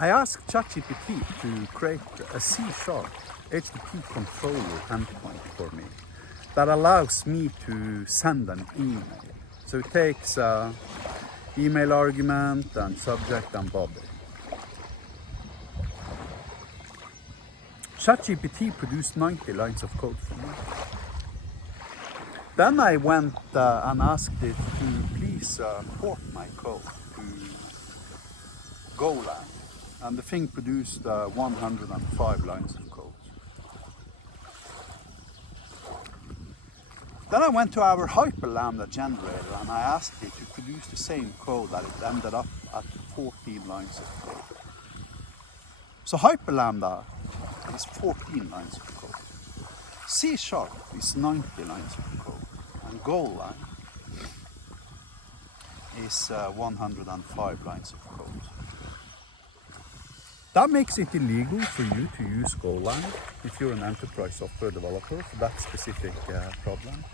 I asked ChatGPT to create a C# HTTP controller endpoint for me that allows me to send an email. So it takes email argument and subject and body. ChatGPT produced 90 lines of code for me. Then I went and asked it to please port my code to GoLang, and the thing produced 105 lines of code. Then I went to our Hyperlambda generator and I asked it to produce the same code that it ended up at 14 lines of code. So Hyperlambda is 14 lines of code. C# is 90 lines of code. And GoLang is 105 lines of code. That makes it illegal for you to use GoLang if you're an enterprise software developer for that specific problem.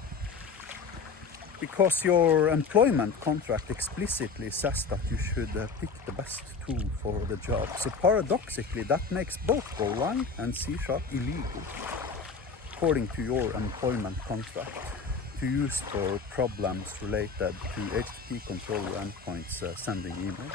Because your employment contract explicitly says that you should pick the best tool for the job. So paradoxically, that makes both GoLang and C# illegal, according to your employment contract, to use for problems related to HTTP controller endpoints sending emails.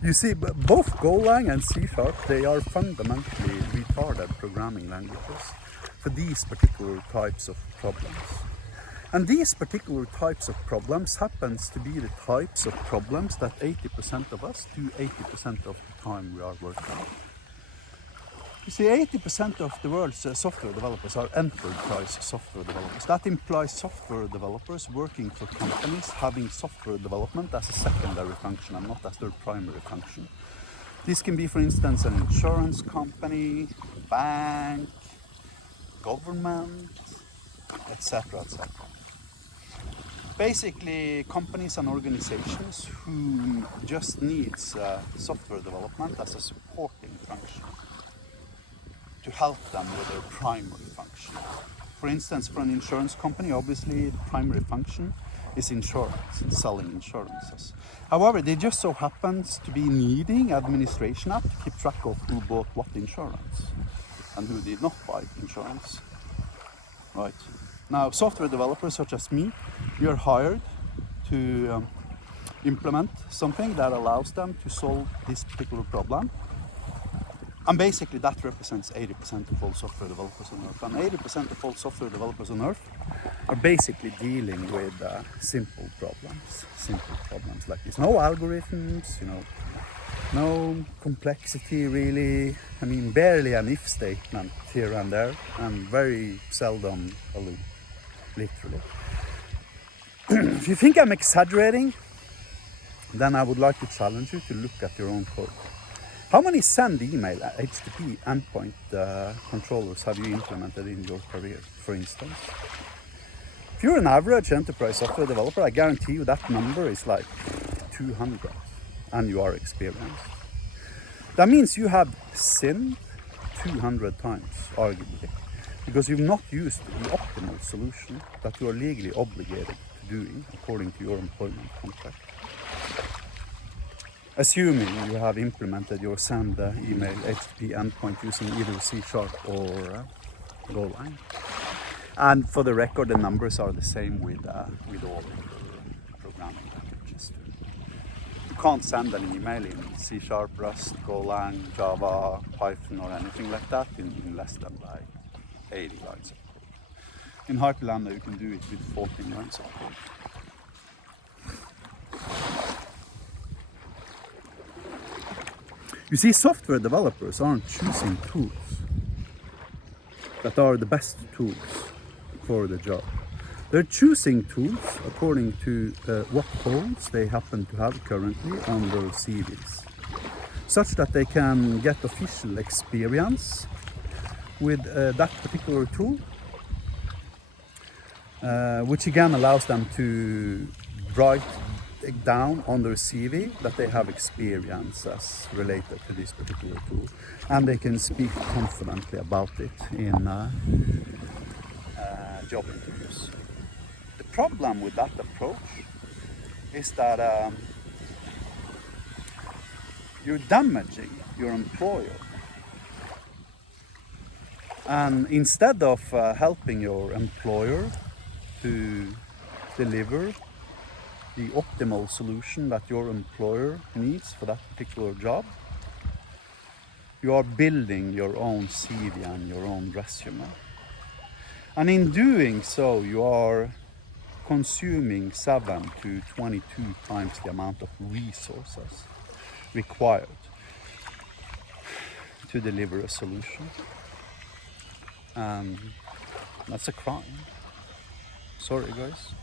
You see, both GoLang and C#, they are fundamentally retarded programming languages for these particular types of problems. And these particular types of problems happens to be the types of problems that 80% of us do 80% of the time we are working on. You see, 80% of the world's software developers are enterprise software developers. That implies software developers working for companies having software development as a secondary function and not as their primary function. This can be, for instance, an insurance company, bank, government, etc., etc. Basically, companies and organizations who just needs software development as a supporting function to help them with their primary function. For instance, for an insurance company, obviously the primary function is insurance and selling insurances. However, they just so happens to be needing administration app to keep track of who bought what insurance and who did not buy insurance. Right. Now, software developers such as me, we are hired to implement something that allows them to solve this particular problem. And basically that represents 80% of all software developers on Earth. And 80% of all software developers on Earth are basically dealing with simple problems like this. No algorithms, no complexity really. I mean, barely an if statement here and there, and very seldom a loop, literally. If you think I'm exaggerating, then I would like to challenge you to look at your own code. How many send email HTTP endpoint controllers have you implemented in your career, for instance? If you're an average enterprise software developer, I guarantee you that number is like 200, and you are experienced. That means you have sinned 200 times, arguably, because you've not used the optimal solution that you are legally obligated to doing according to your employment contract. Assuming you have implemented your send email HTTP endpoint using either C# or GoLang. And for the record, the numbers are the same with all programming languages. You can't send an email in C#, Rust, GoLang, Java, Python or anything like that in less than like 80 lines of code. In Hyperlambda you can do it with 14 lines of code. You see, software developers aren't choosing tools that are the best tools for the job. They're choosing tools according to what holes they happen to have currently on their CVs, such that they can get official experience with that particular tool, which again allows them to write down on their CV that they have experiences related to this particular tool, and they can speak confidently about it in job interviews. The problem with that approach is that you're damaging your employer. And instead of helping your employer to deliver the optimal solution that your employer needs for that particular job, you are building your own CV and your own resume. And in doing so, you are consuming 7 to 22 times the amount of resources required to deliver a solution. And that's a crime. Sorry, guys.